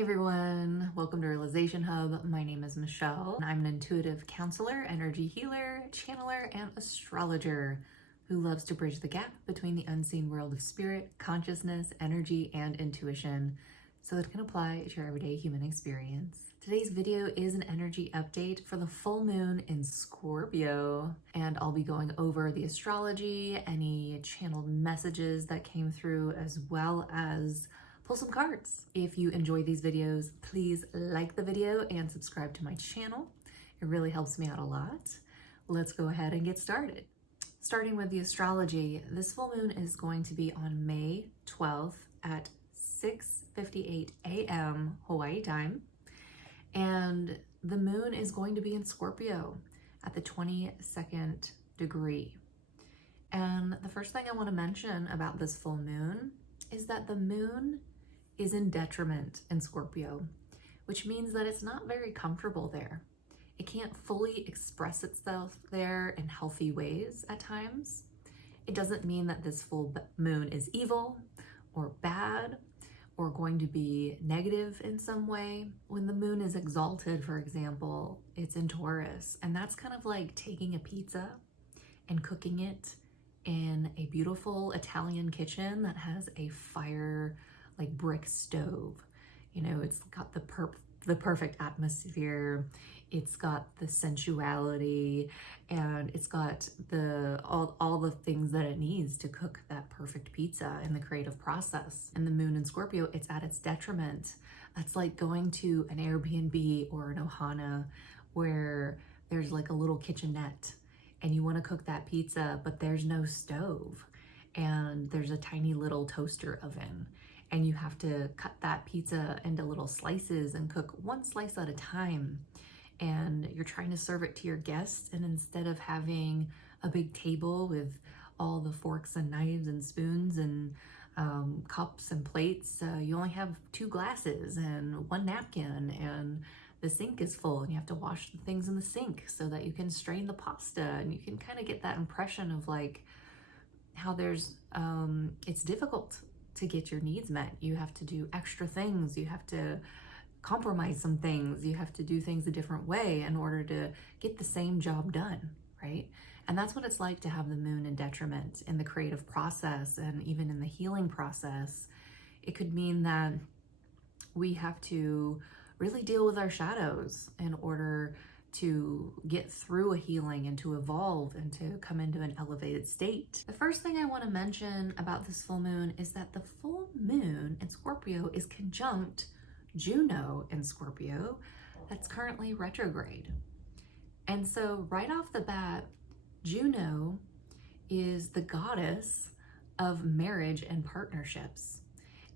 Hey everyone, welcome to Realization Hub. My name is Michelle. I'm an intuitive counselor, energy healer, channeler, and astrologer who loves to bridge the gap between the unseen world of spirit, consciousness, energy, and intuition so that it can apply to your everyday human experience. Today's video is an energy update for the full moon in Scorpio, and I'll be going over the astrology, any channeled messages that came through, as well as pull some cards. If you enjoy these videos, please like the video and subscribe to my channel. It really helps me out a lot. Let's go ahead and get started. Starting with the astrology, this full moon is going to be on May 12th at 6:58 a.m. Hawaii time. And the moon is going to be in Scorpio at the 22nd degree. And the first thing I want to mention about this full moon is that the moon is in detriment in Scorpio, which means that it's not very comfortable there. It can't fully express itself there in healthy ways at times. It doesn't mean that this full moon is evil or bad or going to be negative in some way. When the moon is exalted, for example, it's in Taurus, and that's kind of like taking a pizza and cooking it in a beautiful Italian kitchen that has a fire like brick stove. You know, it's got the perfect atmosphere, it's got the sensuality, and it's got all the things that it needs to cook that perfect pizza in the creative process. And the moon in Scorpio, it's at its detriment. That's like going to an Airbnb or an Ohana where there's like a little kitchenette and you want to cook that pizza, but there's no stove and there's a tiny little toaster oven. And you have to cut that pizza into little slices and cook one slice at a time. And you're trying to serve it to your guests. And instead of having a big table with all the forks and knives and spoons and cups and plates, you only have 2 glasses and 1 napkin, and the sink is full and you have to wash the things in the sink so that you can strain the pasta. And you can kind of get that impression of like how there's, it's difficult to get your needs met. You have to do extra things. You have to compromise some things. You have to do things a different way in order to get the same job done, right? And that's what it's like to have the moon in detriment in the creative process and even in the healing process. It could mean that we have to really deal with our shadows in order to get through a healing and to evolve and to come into an elevated state. The first thing I want to mention about this full moon is that the full moon in Scorpio is conjunct Juno in Scorpio that's currently retrograde. And so right off the bat, Juno is the goddess of marriage and partnerships.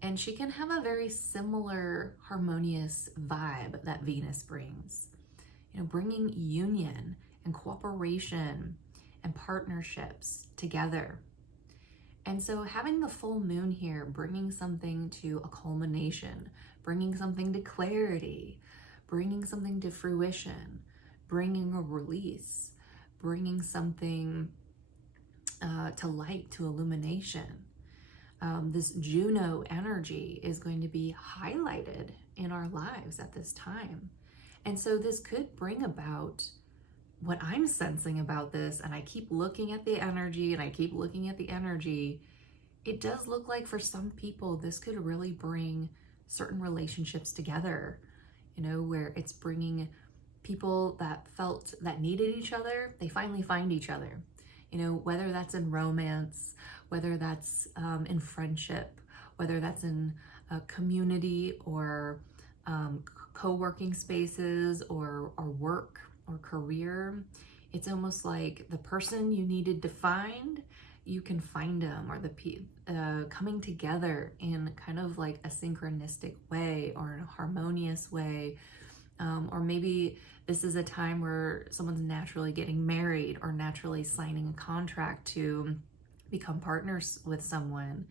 And she can have a very similar harmonious vibe that Venus brings. You know, bringing union and cooperation and partnerships together. And so having the full moon here, bringing something to a culmination, bringing something to clarity, bringing something to fruition, bringing a release, bringing something to light, to illumination. This Juno energy is going to be highlighted in our lives at this time. And so this could bring about what I'm sensing about this, and I keep looking at the energy and I keep looking at the energy. It does look like for some people, this could really bring certain relationships together, you know, where it's bringing people that felt that needed each other, they finally find each other, you know, whether that's in romance, whether that's in friendship, whether that's in a community or co-working spaces or work or career. It's almost like the person you needed to find, you can find them, or the coming together in kind of like a synchronistic way or in a harmonious way. Or maybe this is a time where someone's naturally getting married or naturally signing a contract to become partners with someone.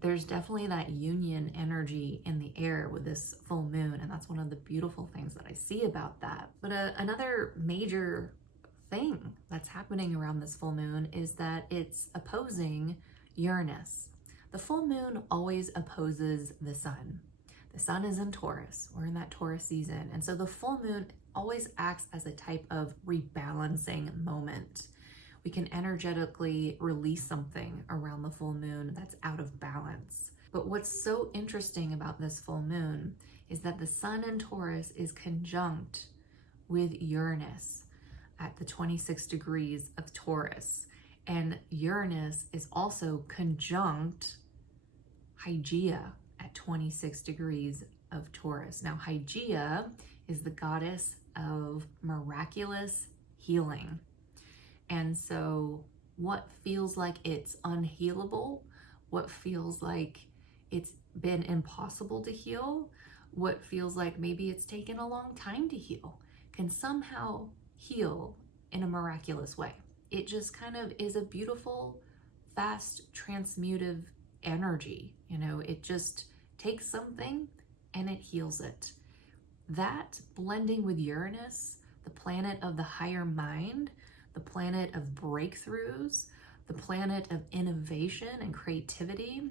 There's definitely that union energy in the air with this full moon, and that's one of the beautiful things that I see about that. But another major thing that's happening around this full moon is that it's opposing Uranus. The full moon always opposes the sun. The sun is in Taurus. We're in that Taurus season. And so the full moon always acts as a type of rebalancing moment. We can energetically release something around the full moon that's out of balance. But what's so interesting about this full moon is that the sun in Taurus is conjunct with Uranus at the 26 degrees of Taurus. And Uranus is also conjunct Hygiea at 26 degrees of Taurus. Now, Hygiea is the goddess of miraculous healing. And so what feels like it's unhealable, what feels like it's been impossible to heal, what feels like maybe it's taken a long time to heal, can somehow heal in a miraculous way. It just kind of is a beautiful, fast, transmutive energy. You know, it just takes something and it heals it. That blending with Uranus, the planet of the higher mind, the planet of breakthroughs, the planet of innovation and creativity,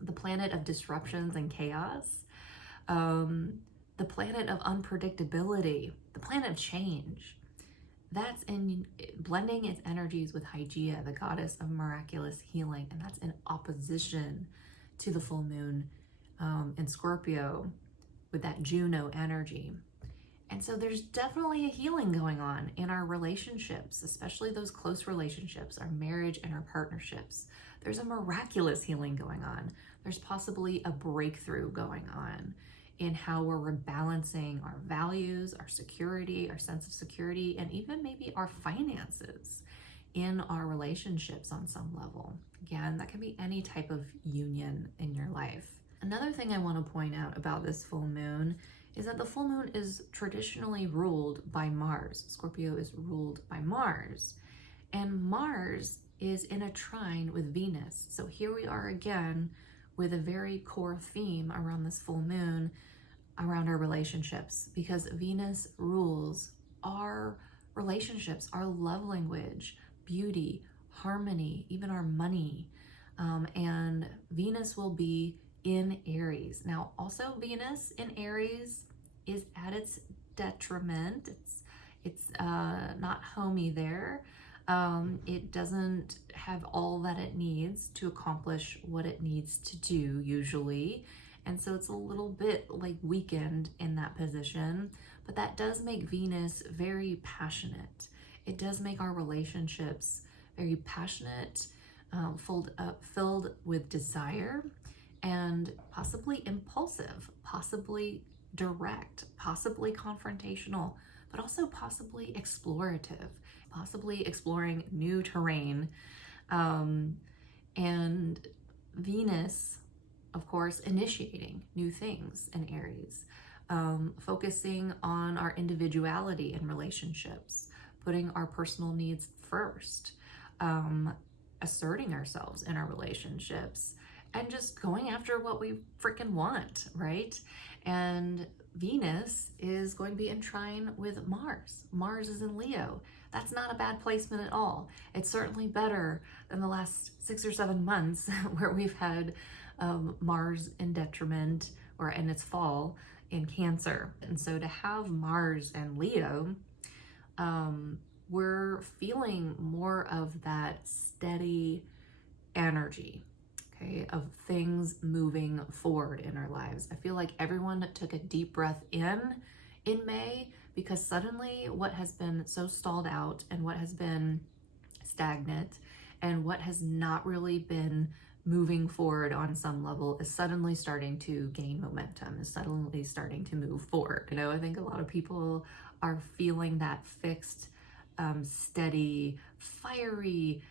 the planet of disruptions and chaos, the planet of unpredictability, the planet of change. That's in blending its energies with Hygeia, the goddess of miraculous healing, and that's in opposition to the full moon in Scorpio with that Juno energy. And so there's definitely a healing going on in our relationships, especially those close relationships, our marriage and our partnerships. There's a miraculous healing going on. There's possibly a breakthrough going on in how we're rebalancing our values, our security, our sense of security, and even maybe our finances in our relationships on some level. Again, that can be any type of union in your life. Another thing I want to point out about this full moon is that the full moon is traditionally ruled by Mars. Scorpio is ruled by Mars, and Mars is in a trine with Venus. So here we are again with a very core theme around this full moon, around our relationships, because Venus rules our relationships, our love language, beauty, harmony, even our money. And Venus will be in Aries. Now, also Venus in Aries is at its detriment. It's not homey there. It doesn't have all that it needs to accomplish what it needs to do usually. And so it's a little bit like weakened in that position, but that does make Venus very passionate. It does make our relationships very passionate, filled with desire, and possibly impulsive, possibly direct, possibly confrontational, but also possibly explorative, possibly exploring new terrain. And Venus, of course, initiating new things in Aries, focusing on our individuality in relationships, putting our personal needs first, asserting ourselves in our relationships, and just going after what we freaking want, right? And Venus is going to be in trine with Mars. Mars is in Leo. That's not a bad placement at all. It's certainly better than the last 6 or 7 months where we've had Mars in detriment or in its fall in Cancer. And so to have Mars and Leo, we're feeling more of that steady energy, okay, of things moving forward in our lives. I feel like everyone took a deep breath in May, because suddenly what has been so stalled out and what has been stagnant and what has not really been moving forward on some level is suddenly starting to gain momentum, is suddenly starting to move forward. You know, I think a lot of people are feeling that fixed, steady, fiery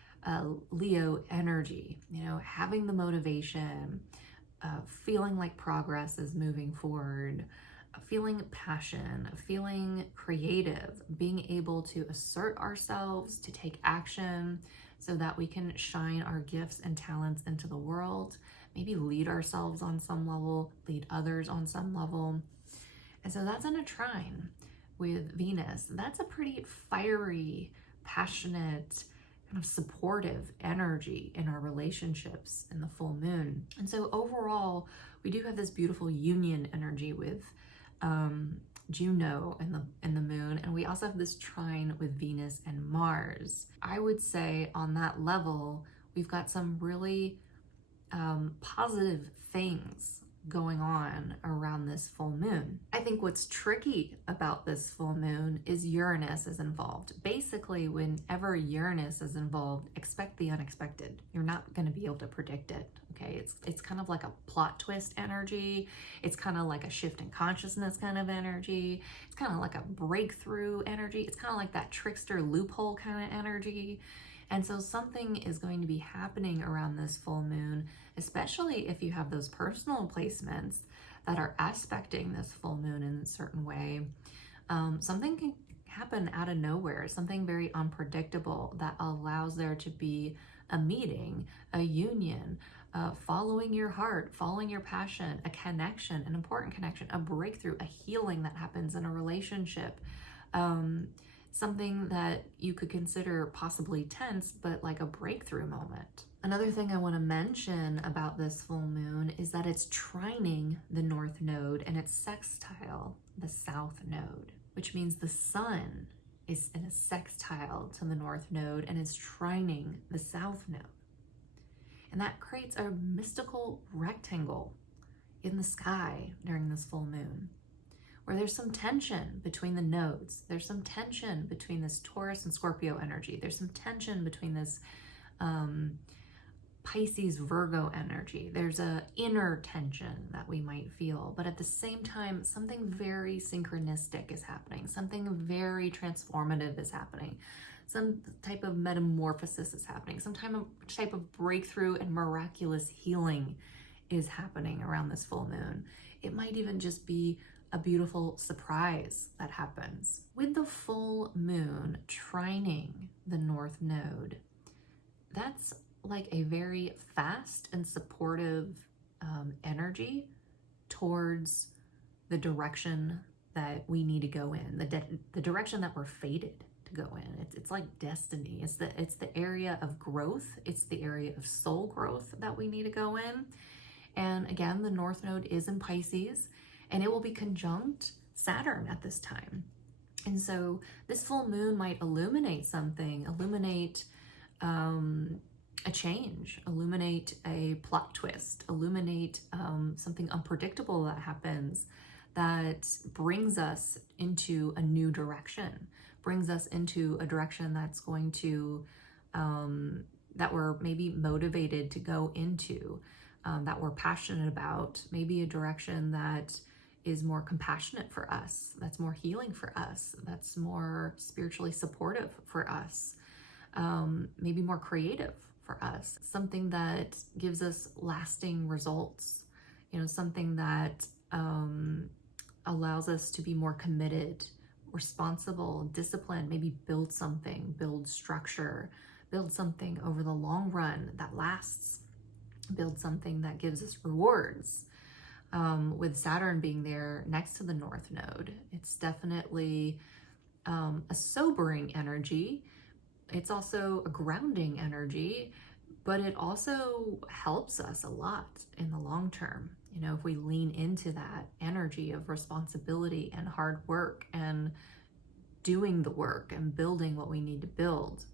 Leo energy, you know, having the motivation, feeling like progress is moving forward, feeling passion, feeling creative, being able to assert ourselves, to take action so that we can shine our gifts and talents into the world, maybe lead ourselves on some level, lead others on some level. And so that's in a trine with Venus. That's a pretty fiery, passionate, kind of supportive energy in our relationships in the full moon. And so overall, we do have this beautiful union energy with Juno and the moon, and we also have this trine with Venus and Mars. I would say on that level, we've got some really positive things going on around this full moon. I think what's tricky about this full moon is Uranus is involved. Basically, whenever Uranus is involved, expect the unexpected. You're not going to be able to predict it. Okay, it's kind of like a plot twist energy. It's kind of like a shift in consciousness kind of energy. It's kind of like a breakthrough energy. It's kind of like that trickster loophole kind of energy. And so something is going to be happening around this full moon, especially if you have those personal placements that are aspecting this full moon in a certain way. Something can happen out of nowhere, something very unpredictable that allows there to be a meeting, a union, following your heart, following your passion, a connection, an important connection, a breakthrough, a healing that happens in a relationship. Something that you could consider possibly tense, but like a breakthrough moment. Another thing I want to mention about this full moon is that it's trining the north node and it's sextile the south node, which means the sun is in a sextile to the north node and is trining the south node. And that creates a mystical rectangle in the sky during this full moon, where there's some tension between the nodes. There's some tension between this Taurus and Scorpio energy. There's some tension between this Pisces Virgo energy. There's a inner tension that we might feel, but at the same time, something very synchronistic is happening. Something very transformative is happening. Some type of metamorphosis is happening. Some type of breakthrough and miraculous healing is happening around this full moon. It might even just be a beautiful surprise that happens. With the full moon trining the north node, that's like a very fast and supportive energy towards the direction that we need to go in, the direction that we're fated to go in. It's like destiny. It's the area of growth. It's the area of soul growth that we need to go in. And again, the north node is in Pisces, and it will be conjunct Saturn at this time. And so this full moon might illuminate something, illuminate a change, illuminate a plot twist, illuminate something unpredictable that happens that brings us into a new direction, brings us into a direction that's going to, that we're maybe motivated to go into, that we're passionate about, maybe a direction that is more compassionate for us, that's more healing for us, that's more spiritually supportive for us, maybe more creative for us, something that gives us lasting results, something that allows us to be more committed, responsible, disciplined, maybe build something, build structure, build something over the long run that lasts, build something that gives us rewards. With Saturn being there next to the north node, it's definitely a sobering energy. It's also a grounding energy, but it also helps us a lot in the long term. If we lean into that energy of responsibility and hard work and doing the work and building what we need to build,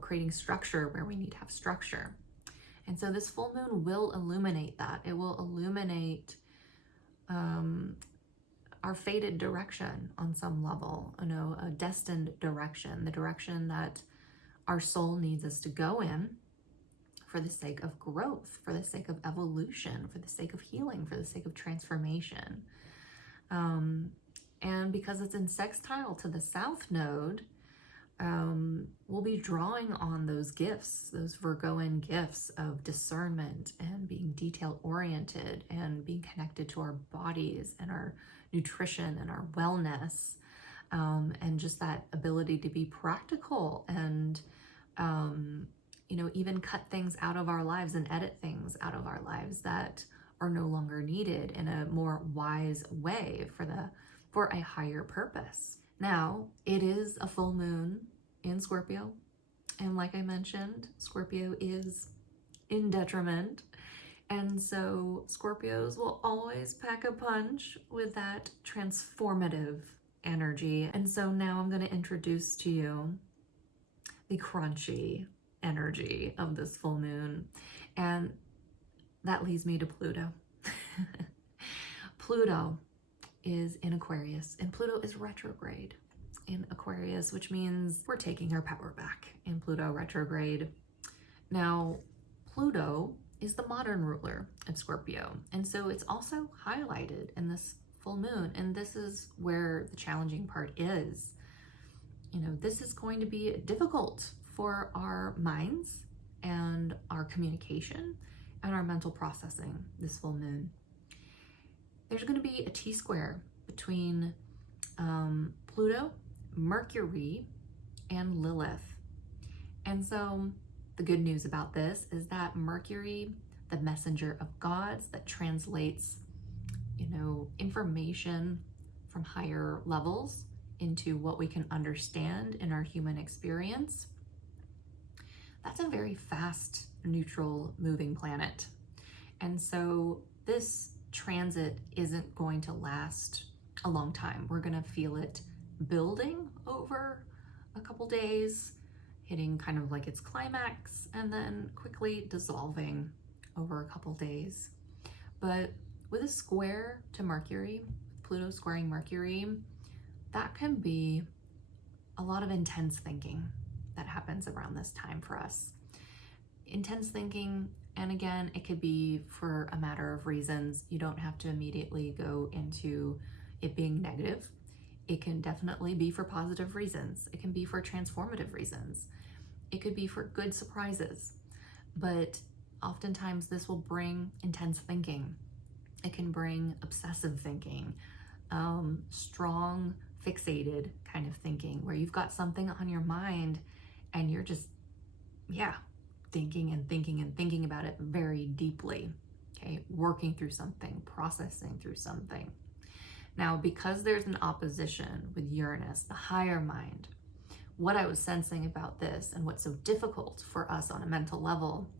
creating structure where we need to have structure. And so this full moon will illuminate that. It will illuminate our fated direction on some level, a destined direction, the direction that our soul needs us to go in for the sake of growth, for the sake of evolution, for the sake of healing, for the sake of transformation. And because it's in sextile to the south node, we'll be drawing on those gifts, those Virgoan gifts of discernment and being detail-oriented and being connected to our bodies and our nutrition and our wellness, and just that ability to be practical and, even cut things out of our lives and edit things out of our lives that are no longer needed in a more wise way for a higher purpose. Now, it is a full moon in Scorpio. And like I mentioned, Scorpio is in detriment. And so Scorpios will always pack a punch with that transformative energy. And so now I'm going to introduce to you the crunchy energy of this full moon. And that leads me to Pluto. Pluto is in Aquarius, and Pluto is retrograde in Aquarius, which means we're taking our power back in Pluto retrograde. Now, Pluto is the modern ruler of Scorpio, and so it's also highlighted in this full moon, and this is where the challenging part is. You know, this is going to be difficult for our minds and our communication and our mental processing this full moon. There's going to be a T-square between Pluto, Mercury, and Lilith. And so the good news about this is that Mercury, the messenger of gods that translates, you know, information from higher levels into what we can understand in our human experience, that's a very fast, neutral, moving planet. And so this transit isn't going to last a long time. We're going to feel it building over a couple days, hitting kind of like its climax, and then quickly dissolving over a couple days. But with a square to Mercury, Pluto squaring Mercury, that can be a lot of intense thinking that happens around this time for us. Intense thinking, and again, it could be for a matter of reasons. You don't have to immediately go into it being negative. It can definitely be for positive reasons. It can be for transformative reasons. It could be for good surprises. But oftentimes this will bring intense thinking. It can bring obsessive thinking, strong, fixated kind of thinking, where you've got something on your mind and you're just, thinking and thinking and thinking about it very deeply, okay? Working through something, processing through something. Now, because there's an opposition with Uranus, the higher mind, what I was sensing about this and what's so difficult for us on a mental level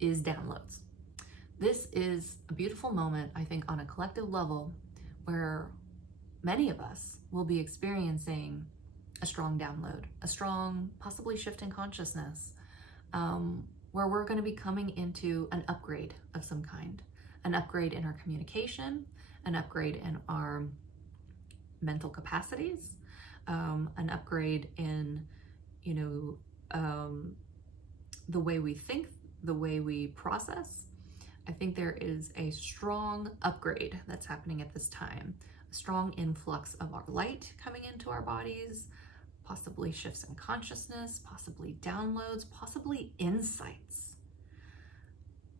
is downloads. This is a beautiful moment, I think, on a collective level where many of us will be experiencing a strong download, a strong, possibly shift in consciousness, where we're going to be coming into an upgrade of some kind, an upgrade in our communication, an upgrade in our mental capacities, an upgrade in, the way we think, the way we process. I think there is a strong upgrade that's happening at this time, a strong influx of our light coming into our bodies, possibly shifts in consciousness, possibly downloads, possibly insights.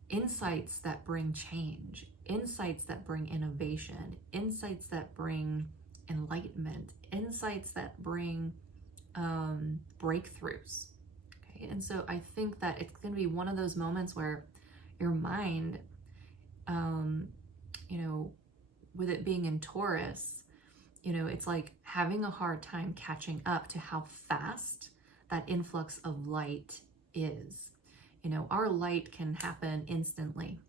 Insights that bring change, insights that bring innovation, insights that bring enlightenment, insights that bring breakthroughs. Okay, and so I think that it's going to be one of those moments where your mind, with it being in Taurus, it's like having a hard time catching up to how fast that influx of light is. Our light can happen instantly.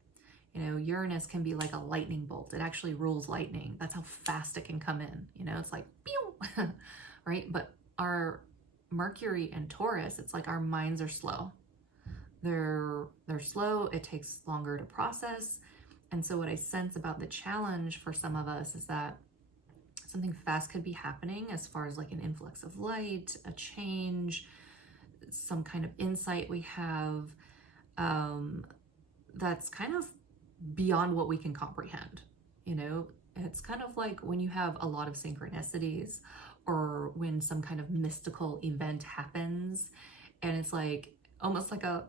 Uranus can be like a lightning bolt. It actually rules lightning. That's how fast it can come in. It's like, pew, right? But our Mercury and Taurus, it's like our minds are slow. They're slow. It takes longer to process. And so what I sense about the challenge for some of us is that something fast could be happening as far as like an influx of light, a change, some kind of insight we have that's kind of beyond what we can comprehend. It's kind of like when you have a lot of synchronicities, or when some kind of mystical event happens, and it's like almost like a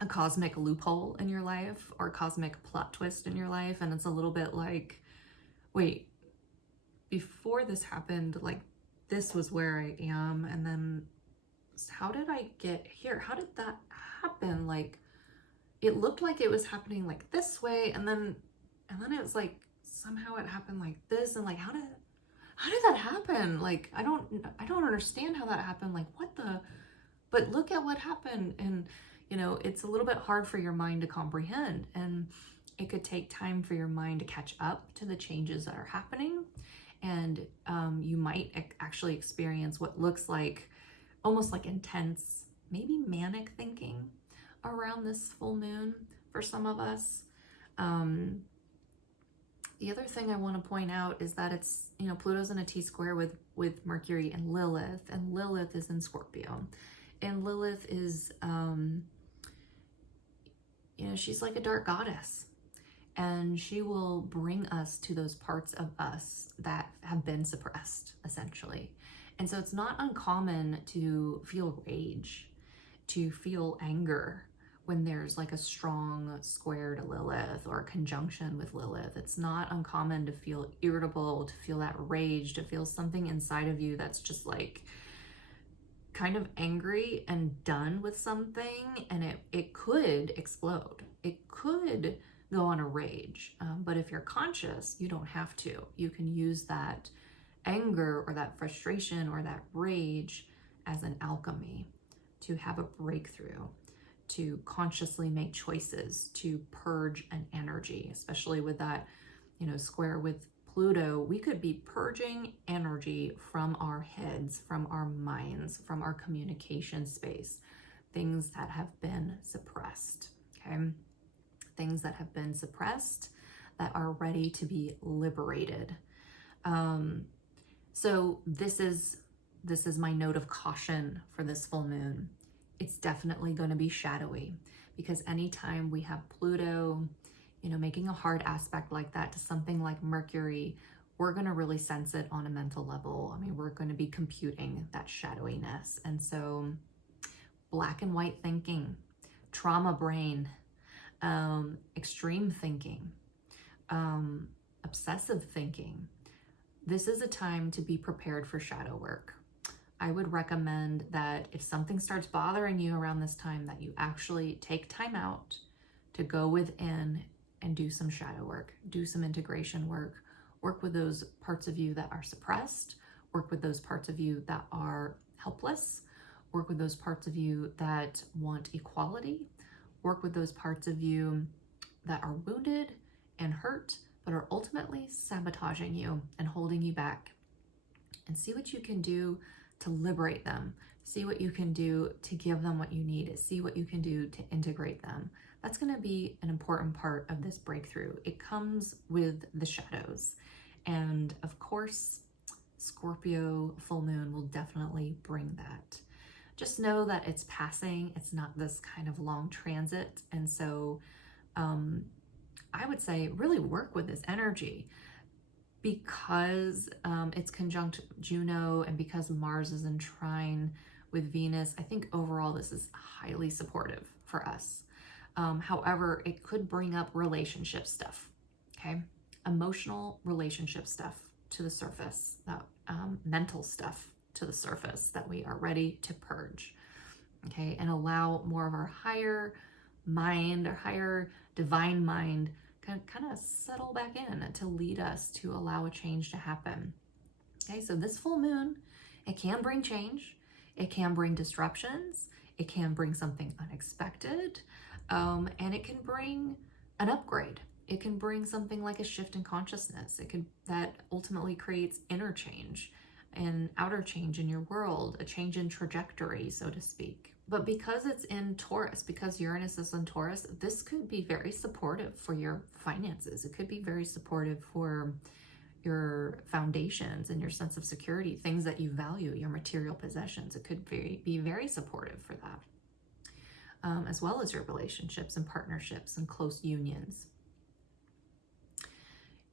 a cosmic loophole in your life, or a cosmic plot twist in your life, and it's a little bit like, wait, before this happened, like this was where I am, and then how did I get here? How did that happen? Like it looked like it was happening like this way, and then it was like somehow it happened like this, and like how did that happen? Like I don't understand how that happened. Like what the but look at what happened. And, you know, it's a little bit hard for your mind to comprehend. And it could take time for your mind to catch up to the changes that are happening. And you might actually experience what looks like almost like intense, maybe manic thinking around this full moon for some of us. The other thing I want to point out is that it's, you know, Pluto's in a T-square with Mercury and Lilith is in Scorpio. And Lilith is, you know, she's like a dark goddess. And she will bring us to those parts of us that have been suppressed, essentially. And so it's not uncommon to feel rage, to feel anger when there's like a strong square to Lilith or a conjunction with Lilith. It's not uncommon to feel irritable, to feel that rage, to feel something inside of you that's just like kind of angry and done with something, and it could explode. It could go on a rage. But if you're conscious, you don't have to. You can use that anger or that frustration or that rage as an alchemy to have a breakthrough, to consciously make choices, to purge an energy, especially with that, you know, square with Pluto. We could be purging energy from our heads, from our minds, from our communication space, things that have been suppressed, okay? Things that have been suppressed that are ready to be liberated. So this is my note of caution for this full moon. It's definitely going to be shadowy, because anytime we have Pluto, you know, making a hard aspect like that to something like Mercury, we're going to really sense it on a mental level. I mean, we're going to be computing that shadowiness. And so black and white thinking, trauma brain, extreme thinking, obsessive thinking. This is a time to be prepared for shadow work. I would recommend that if something starts bothering you around this time, that you actually take time out to go within and do some shadow work, do some integration work, work with those parts of you that are suppressed, work with those parts of you that are helpless, work with those parts of you that want equality, work with those parts of you that are wounded and hurt, but are ultimately sabotaging you and holding you back. And see what you can do to liberate them. See what you can do to give them what you need. See what you can do to integrate them. That's going to be an important part of this breakthrough. It comes with the shadows. And of course, Scorpio full moon will definitely bring that. Just know that it's passing. It's not this kind of long transit. And so I would say really work with this energy, because it's conjunct Juno and because Mars is in trine with Venus. I think overall this is highly supportive for us. However, it could bring up relationship stuff, okay? Emotional relationship stuff to the surface, that mental stuff to the surface that we are ready to purge, okay? And allow more of our higher mind or higher divine mind kind of settle back in to lead us to allow a change to happen. Okay, so this full moon, it can bring change, it can bring disruptions, it can bring something unexpected, and it can bring an upgrade. It can bring something like a shift in consciousness. That ultimately creates inner change and outer change in your world, a change in trajectory, so to speak. But because it's in Taurus, because Uranus is in Taurus, this could be very supportive for your finances. It could be very supportive for your foundations and your sense of security, things that you value, your material possessions. It could be very supportive for that, as well as your relationships and partnerships and close unions.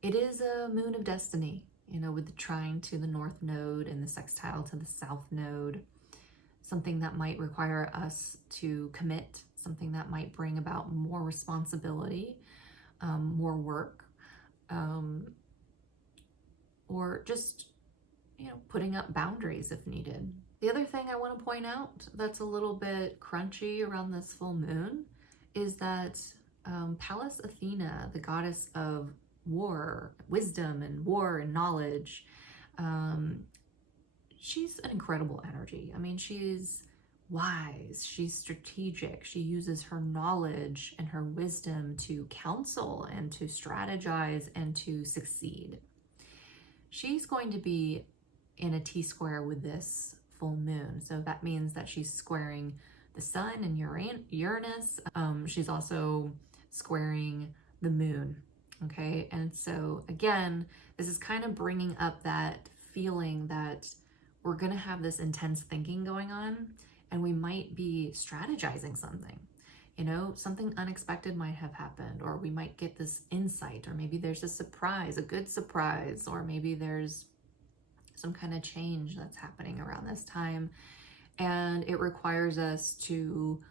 It is a moon of destiny, you know, with the trine to the north node and the sextile to the south node. Something that might require us to commit, something that might bring about more responsibility, more work, or just, you know, putting up boundaries if needed. The other thing I want to point out that's a little bit crunchy around this full moon is that Pallas Athena, the goddess of war, wisdom and war and knowledge, she's an incredible energy. I mean, she's wise, she's strategic, she uses her knowledge and her wisdom to counsel and to strategize and to succeed. She's going to be in a T-square with this full moon. So that means that she's squaring the sun and Uranus. She's also squaring the moon, okay? And so again, this is kind of bringing up that feeling that we're gonna have this intense thinking going on, and we might be strategizing something. You know, something unexpected might have happened, or we might get this insight, or maybe there's a surprise, a good surprise, or maybe there's some kind of change that's happening around this time. And it requires us to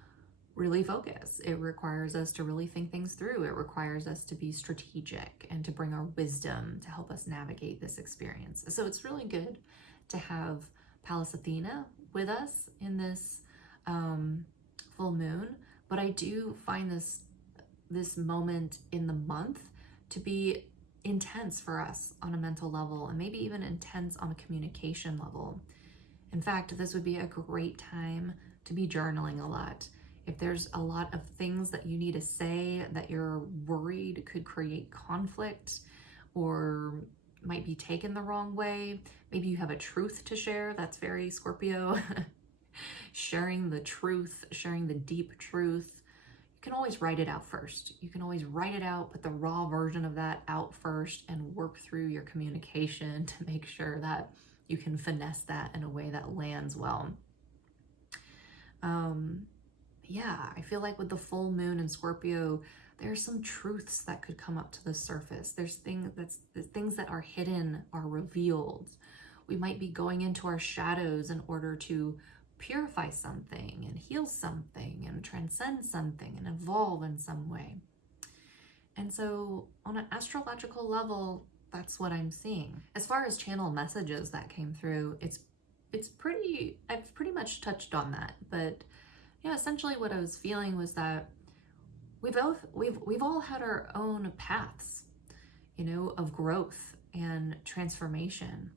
really focus. It requires us to really think things through. It requires us to be strategic and to bring our wisdom to help us navigate this experience. So it's really good to have Pallas Athena with us in this full moon. But I do find this moment in the month to be intense for us on a mental level, and maybe even intense on a communication level. In fact, this would be a great time to be journaling a lot. If there's a lot of things that you need to say that you're worried could create conflict or might be taken the wrong way, maybe you have a truth to share. That's very Scorpio. Sharing the truth, sharing the deep truth. You can always write it out first. You can always write it out, put the raw version of that out first, and work through your communication to make sure that you can finesse that in a way that lands well. Yeah, I feel like with the full moon in Scorpio, there's some truths that could come up to the surface. There's things that are hidden are revealed. We might be going into our shadows in order to purify something and heal something and transcend something and evolve in some way. And so on an astrological level, that's what I'm seeing. As far as channel messages that came through, I've pretty much touched on that. But yeah, essentially what I was feeling was that we've all had our own paths, you know, of growth and transformation.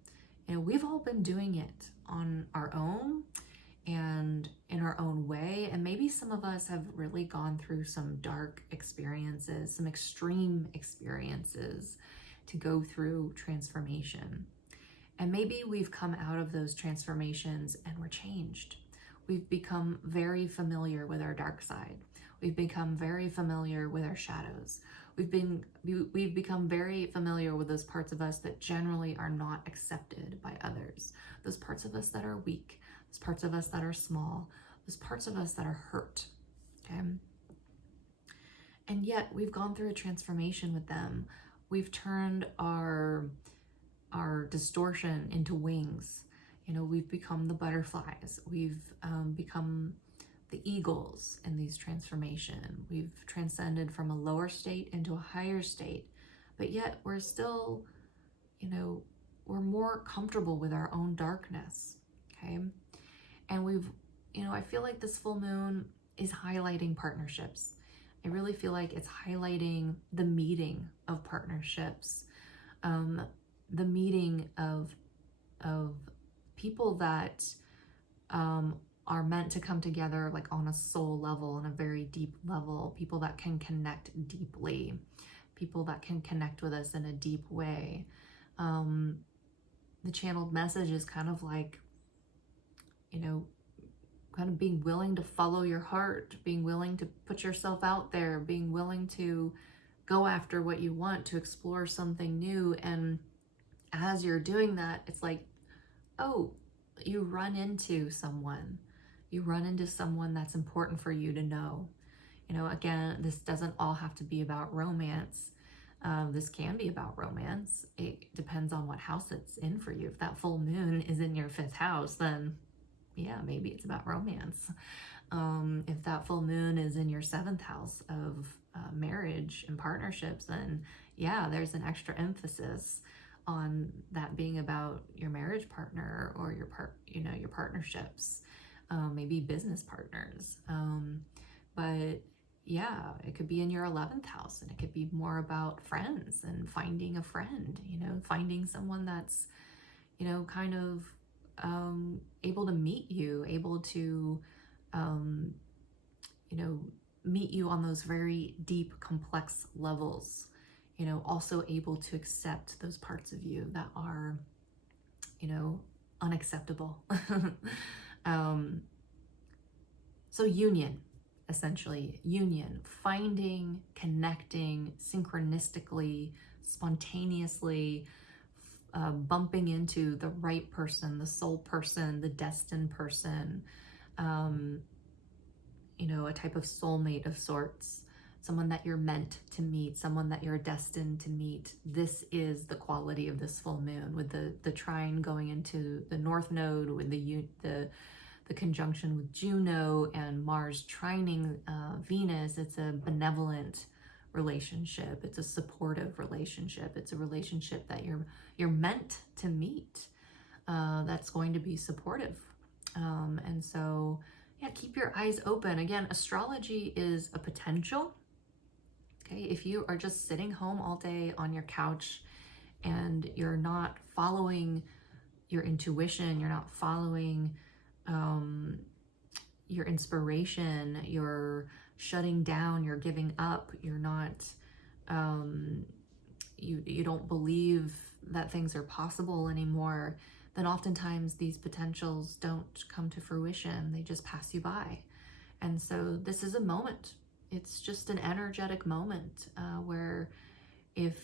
You know, we've all been doing it on our own and in our own way. And maybe some of us have really gone through some dark experiences, some extreme experiences to go through transformation. And maybe we've come out of those transformations and we're changed. We've become very familiar with our dark side. We've become very familiar with our shadows. We've become very familiar with those parts of us that generally are not accepted by others. Those parts of us that are weak, those parts of us that are small, those parts of us that are hurt, okay? And yet we've gone through a transformation with them. We've turned our distortion into wings. You know, we've become the butterflies. We've become the eagles in these transformation. We've transcended from a lower state into a higher state, but yet we're still, you know, we're more comfortable with our own darkness, okay? And I feel like this full moon is highlighting partnerships. I really feel like it's highlighting the meeting of partnerships, the meeting of people that are meant to come together like on a soul level, on a very deep level, people that can connect deeply, people that can connect with us in a deep way. The channeled message is kind of like, you know, kind of being willing to follow your heart, being willing to put yourself out there, being willing to go after what you want, to explore something new. And as you're doing that, it's like, oh, you run into someone that's important for you to know. You know, again, this doesn't all have to be about romance. This can be about romance. It depends on what house it's in for you. If that full moon is in your 5th house, then yeah, maybe it's about romance. If that full moon is in your 7th house of marriage and partnerships, then yeah, there's an extra emphasis on that being about your marriage partner or your partnerships, maybe business partners. But yeah, it could be in your 11th house, and it could be more about friends and finding a friend, you know, finding someone that's, you know, kind of able to meet you, able to you know, meet you on those very deep, complex levels, you know, also able to accept those parts of you that are, you know, unacceptable. So union, essentially, union, finding, connecting, synchronistically, spontaneously, bumping into the right person, the soul person, the destined person, you know, a type of soulmate of sorts, someone that you're meant to meet, someone that you're destined to meet. This is the quality of this full moon, with the trine going into the north node, with the conjunction with Juno and Mars trining Venus. It's a benevolent relationship. It's a supportive relationship. It's a relationship that you're meant to meet. That's going to be supportive. And so, yeah, keep your eyes open. Again, astrology is a potential. Okay, if you are just sitting home all day on your couch and you're not following your intuition, you're not following your inspiration, you're shutting down, you're giving up, you're not, you don't believe that things are possible anymore, then oftentimes these potentials don't come to fruition. They just pass you by. And so this is a moment. It's just an energetic moment where if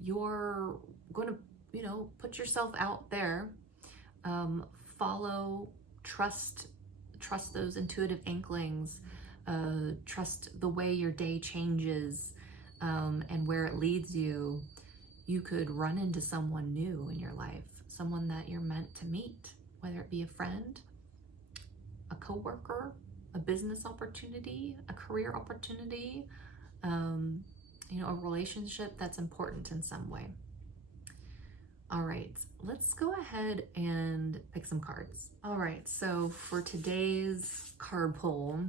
you're going to, you know, put yourself out there, follow, trust those intuitive inklings, trust the way your day changes, and where it leads you, you could run into someone new in your life, someone that you're meant to meet, whether it be a friend, a coworker, a business opportunity, a career opportunity, you know, a relationship that's important in some way. All right, let's go ahead and pick some cards. All right, so for today's card pull,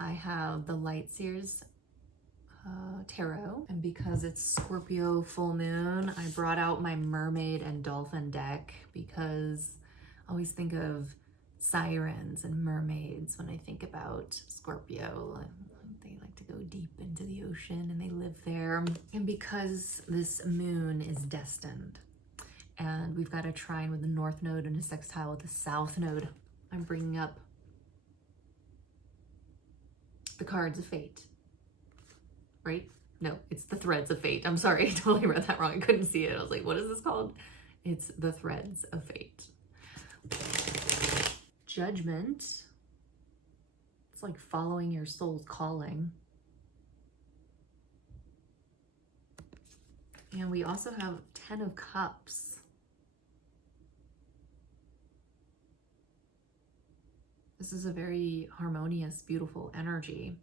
I have the Light Seers Tarot. And because it's Scorpio full moon, I brought out my Mermaid and Dolphin deck because I always think of sirens and mermaids when I think about Scorpio. They like to go deep into the ocean and they live there. And because this moon is destined, and we've got a trine with the north node and a sextile with the south node, I'm bringing up the cards of fate, right? No, it's the threads of fate. I'm sorry, I totally read that wrong. I couldn't see it. I was like, what is this called? It's the threads of fate. Judgment. It's like following your soul's calling. And we also have 10 of Cups. This is a very harmonious, beautiful energy.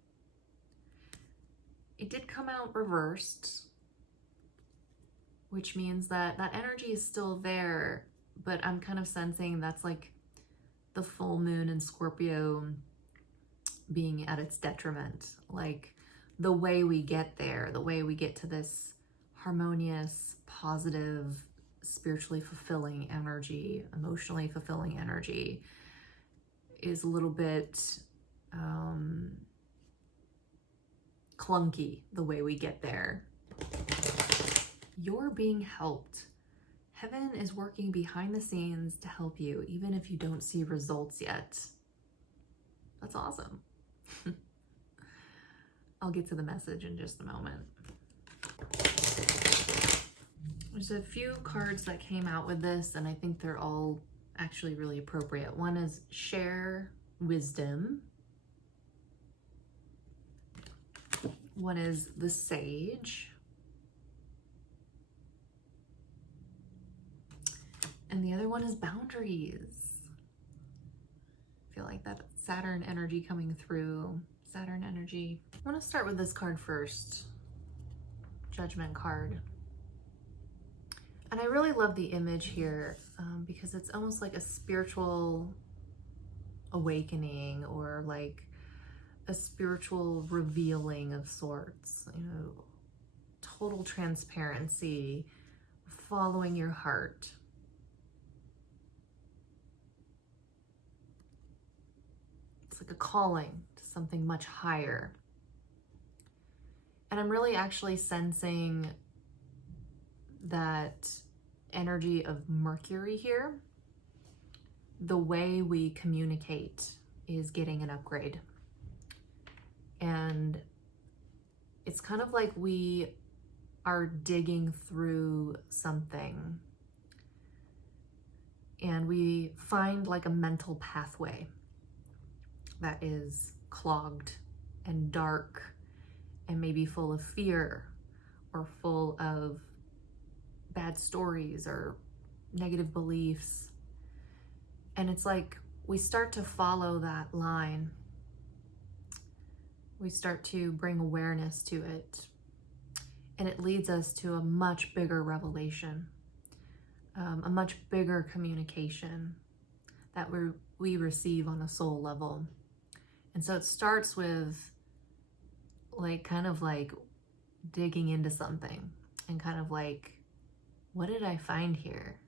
It did come out reversed, which means that that energy is still there, but I'm kind of sensing that's like the full moon in Scorpio being at its detriment. Like the way we get there, the way we get to this harmonious, positive, spiritually fulfilling energy, emotionally fulfilling energy is a little bit clunky, the way we get there. You're being helped. Heaven is working behind the scenes to help you, even if you don't see results yet. That's awesome. I'll get to the message in just a moment. There's a few cards that came out with this, and I think they're all actually really appropriate. One is share wisdom. One is the sage. And the other one is boundaries. I feel like that Saturn energy coming through. Saturn energy. I want to start with this card first. Judgment card. And I really love the image here because it's almost like a spiritual awakening, or like a spiritual revealing of sorts, you know, total transparency, following your heart. like a calling to something much higher. And I'm really actually sensing that energy of Mercury here. The way we communicate is getting an upgrade. And it's kind of like we are digging through something and we find like a mental pathway that is clogged and dark and maybe full of fear or full of bad stories or negative beliefs. And it's like we start to follow that line. We start to bring awareness to it. And it leads us to a much bigger revelation, a much bigger communication that we receive on a soul level. And so it starts with like kind of like digging into something and kind of like, what did I find here?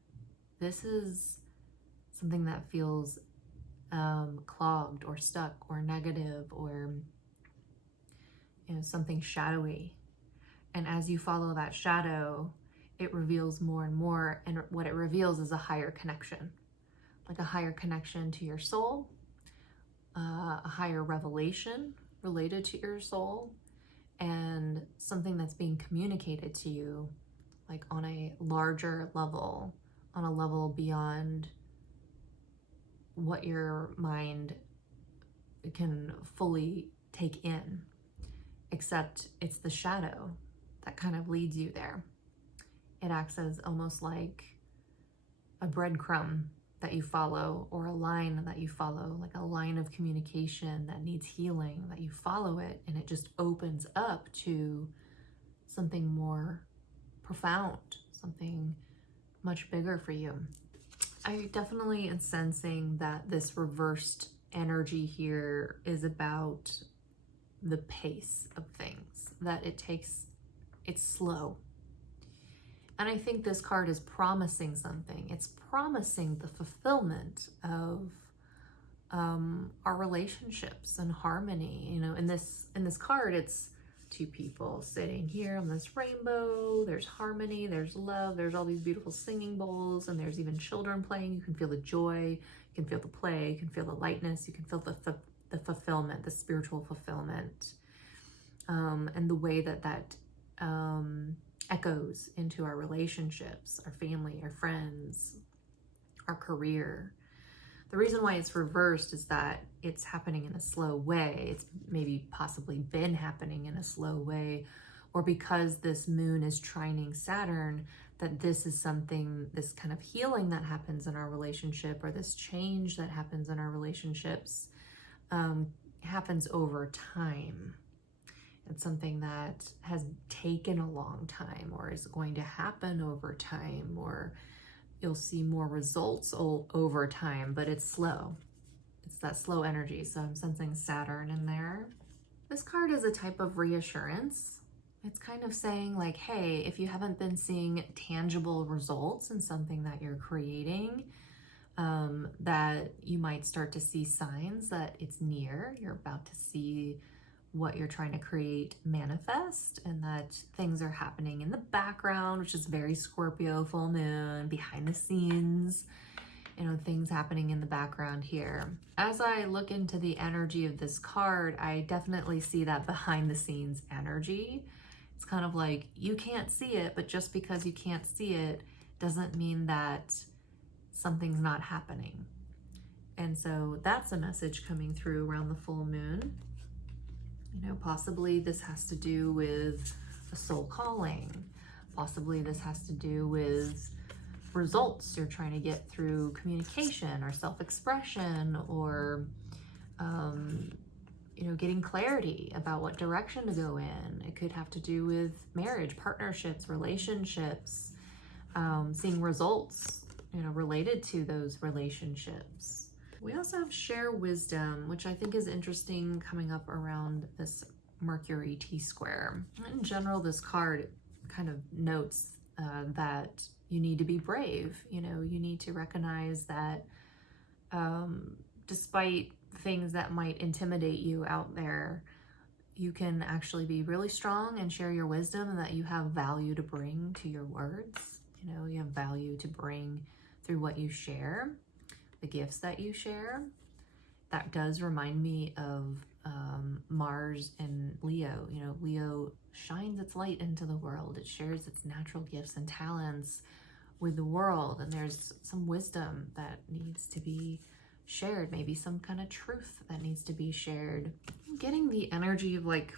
This is something that feels clogged or stuck or negative or something shadowy. And as you follow that shadow, it reveals more and more. And what it reveals is a higher connection, like a higher connection to your soul, a higher revelation related to your soul, and something that's being communicated to you like on a larger level, on a level beyond what your mind can fully take in, except it's the shadow that kind of leads you there. It acts as almost like a breadcrumb that you follow, or a line that you follow, like a line of communication that needs healing, that you follow it and it just opens up to something more profound, something much bigger for you. I definitely am sensing that this reversed energy here is about the pace of things, that it's slow. And I think this card is promising something. It's promising the fulfillment of our relationships and harmony. In this card, it's two people sitting here on this rainbow. There's harmony, there's love, there's all these beautiful singing bowls, and there's even children playing. You can feel the joy, you can feel the play, you can feel the lightness, you can feel the fulfillment, the spiritual fulfillment, and the way that echoes into our relationships, our family, our friends, our career. The reason why it's reversed is that it's happening in a slow way. It's maybe possibly been happening in a slow way, or because this moon is trining Saturn, that this is something, this kind of healing that happens in our relationship, or this change that happens in our relationships, happens over time. It's something that has taken a long time, or is going to happen over time, or you'll see more results over time, but it's slow. It's that slow energy. So I'm sensing Saturn in there. This card is a type of reassurance. It's kind of saying like, hey, if you haven't been seeing tangible results in something that you're creating, that you might start to see signs that it's near. You're about to see what you're trying to create manifest, and that things are happening in the background, which is very Scorpio full moon, behind the scenes, things happening in the background here. As I look into the energy of this card, I definitely see that behind the scenes energy. It's kind of like you can't see it, but just because you can't see it doesn't mean that something's not happening. And so that's a message coming through around the full moon. Possibly this has to do with a soul calling. Possibly this has to do with results you're trying to get through communication or self-expression, or getting clarity about what direction to go in. It could have to do with marriage, partnerships, relationships, seeing results related to those relationships. We also have share wisdom, which I think is interesting, coming up around this Mercury T-square. In general, this card kind of notes that you need to be brave. You need to recognize that despite things that might intimidate you out there, you can actually be really strong and share your wisdom, and that you have value to bring to your words. You know, you have value to bring through what you share, the gifts that you share. That does remind me of Mars and Leo. You know, Leo shines its light into the world. It shares its natural gifts and talents with the world, and there's some wisdom that needs to be shared, maybe some kind of truth that needs to be shared. I'm getting the energy of like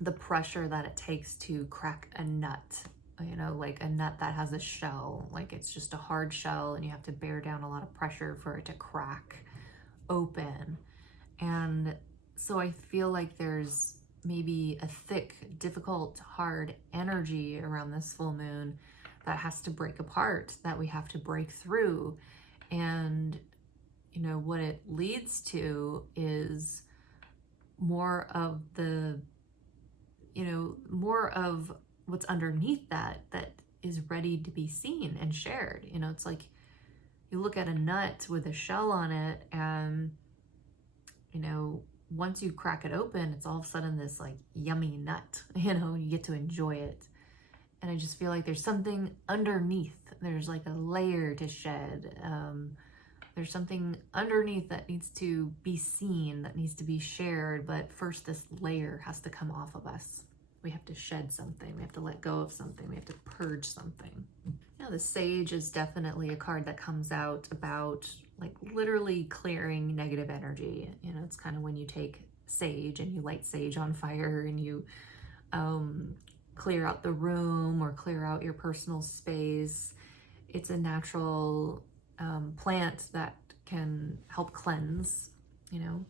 the pressure that it takes to crack a nut, you know, like a nut that has a shell, like it's just a hard shell and you have to bear down a lot of pressure for it to crack open. And so I feel like there's maybe a thick, difficult, hard energy around this full moon that has to break apart, that we have to break through. And you know, what it leads to is more of the, you know, more of what's underneath that is ready to be seen and shared. You know, it's like you look at a nut with a shell on it, and, you know, once you crack it open, it's all of a sudden this like yummy nut, you know, you get to enjoy it. And I just feel like there's something underneath. There's like a layer to shed. There's something underneath that needs to be seen, that needs to be shared. But first, this layer has to come off of us. We have to shed something. We have to let go of something. We have to purge something. Now, the Sage is definitely a card that comes out about like literally clearing negative energy. You know, it's kind of when you take sage and you light sage on fire and you clear out the room or clear out your personal space. It's a natural plant that can help cleanse, you know.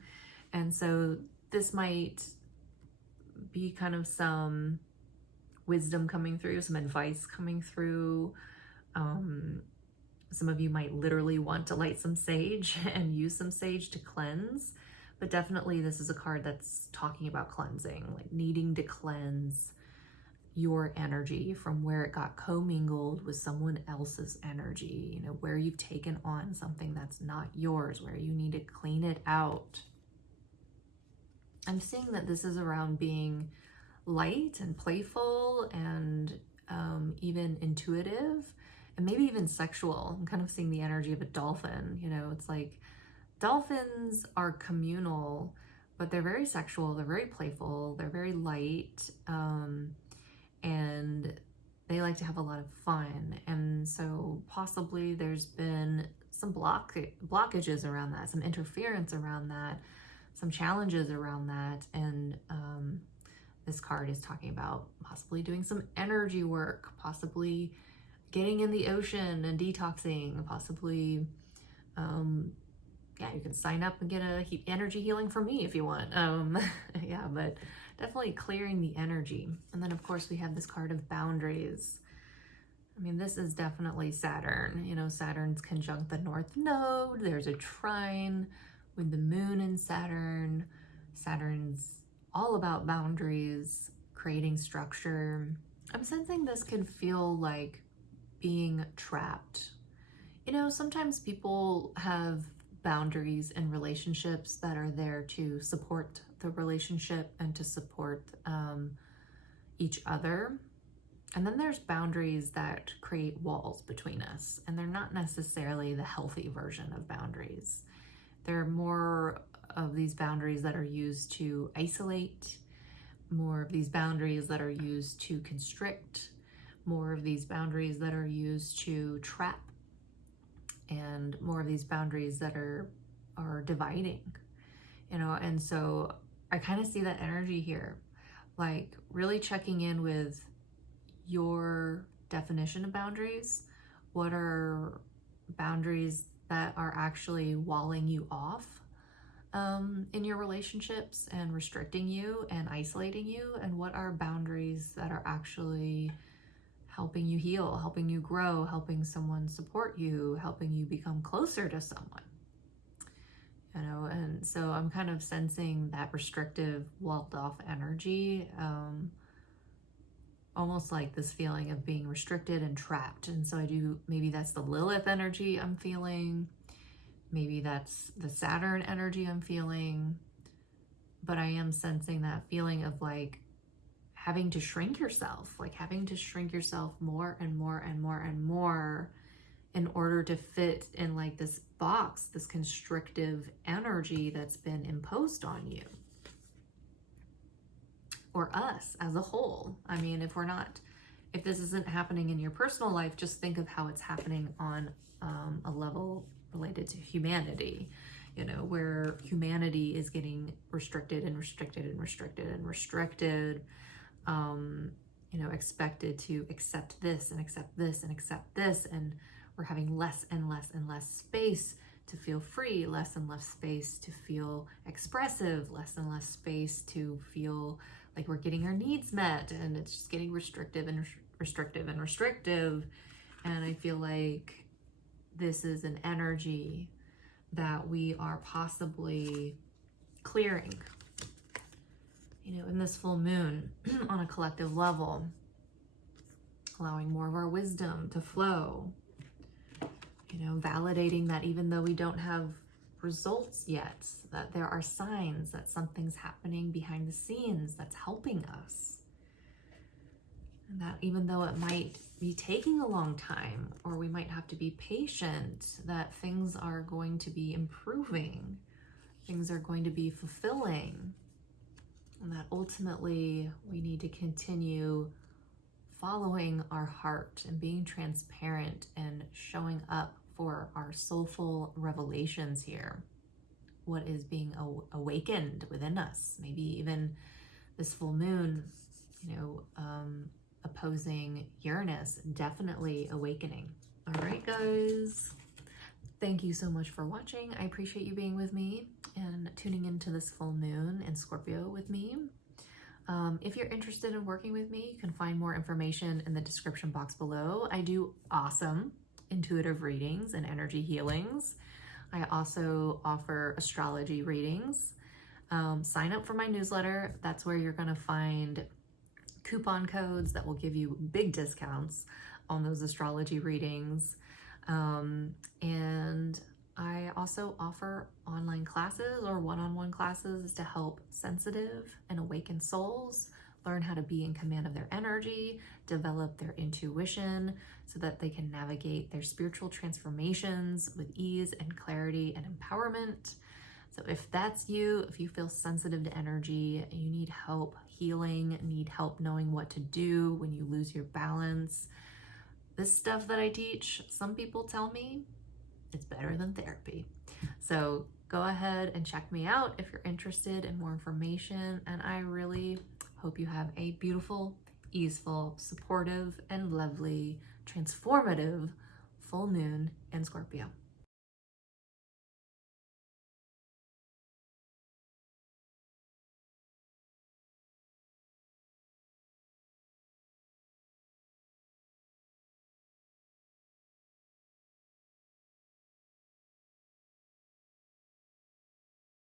And so this might be kind of some wisdom coming through, some advice coming through. Some of you might literally want to light some sage and use some sage to cleanse, but definitely this is a card that's talking about cleansing, like needing to cleanse your energy from where it got commingled with someone else's energy, you know, where you've taken on something that's not yours, where you need to clean it out. I'm seeing that this is around being light and playful and even intuitive and maybe even sexual. I'm kind of seeing the energy of a dolphin, you know, it's like dolphins are communal, but they're very sexual, they're very playful, they're very light, and they like to have a lot of fun. And so possibly there's been some blockages around that, some interference around that, some challenges around that. And this card is talking about possibly doing some energy work, possibly getting in the ocean and detoxing, possibly, yeah, you can sign up and get a energy healing from me if you want. Yeah, but definitely clearing the energy. And then of course we have this card of boundaries. I mean, this is definitely Saturn. You know, Saturn's conjunct the North Node. There's a trine with the moon in Saturn. Saturn's all about boundaries, creating structure. I'm sensing this can feel like being trapped. You know, sometimes people have boundaries in relationships that are there to support the relationship and to support each other. And then there's boundaries that create walls between us, and they're not necessarily the healthy version of boundaries. There are more of these boundaries that are used to isolate, more of these boundaries that are used to constrict, more of these boundaries that are used to trap, and more of these boundaries that are dividing, you know. And so I kind of see that energy here, like really checking in with your definition of boundaries. What are boundaries that are actually walling you off in your relationships and restricting you and isolating you? And what are boundaries that are actually helping you heal, helping you grow, helping someone support you, helping you become closer to someone? You know, and so I'm kind of sensing that restrictive, walled off energy, almost like this feeling of being restricted and trapped. And so maybe that's the Lilith energy I'm feeling. Maybe that's the Saturn energy I'm feeling, but I am sensing that feeling of like having to shrink yourself, like having to shrink yourself more and more and more and more in order to fit in like this box, this constrictive energy that's been imposed on you. Or us as a whole. I mean, if this isn't happening in your personal life, just think of how it's happening on a level related to humanity, you know, where humanity is getting restricted and restricted and restricted and restricted, you know, expected to accept this and accept this and accept this, and we're having less and less and less space to feel free, less and less space to feel expressive, less and less space to feel like we're getting our needs met, and it's just getting restrictive and restrictive and restrictive. And I feel like this is an energy that we are possibly clearing, you know, in this full moon on a collective level, allowing more of our wisdom to flow, you know, validating that even though we don't have results yet, that there are signs that something's happening behind the scenes that's helping us. And that even though it might be taking a long time, or we might have to be patient, that things are going to be improving, things are going to be fulfilling, and that ultimately we need to continue following our heart and being transparent and showing up for our soulful revelations here. What is being awakened within us? Maybe even this full moon, you know, opposing Uranus, definitely awakening. All right, guys. Thank you so much for watching. I appreciate you being with me and tuning into this full moon in Scorpio with me. If you're interested in working with me, you can find more information in the description box below. I do awesome intuitive readings and energy healings. I also offer astrology readings. Sign up for my newsletter. That's where you're going to find coupon codes that will give you big discounts on those astrology readings. And I also offer online classes or one-on-one classes to help sensitive and awakened souls learn how to be in command of their energy, develop their intuition so that they can navigate their spiritual transformations with ease and clarity and empowerment. So if that's you, if you feel sensitive to energy, you need help healing, need help knowing what to do when you lose your balance, this stuff that I teach, some people tell me it's better than therapy. So go ahead and check me out if you're interested in more information. And I really hope you have a beautiful, easeful, supportive, and lovely, transformative full moon in Scorpio.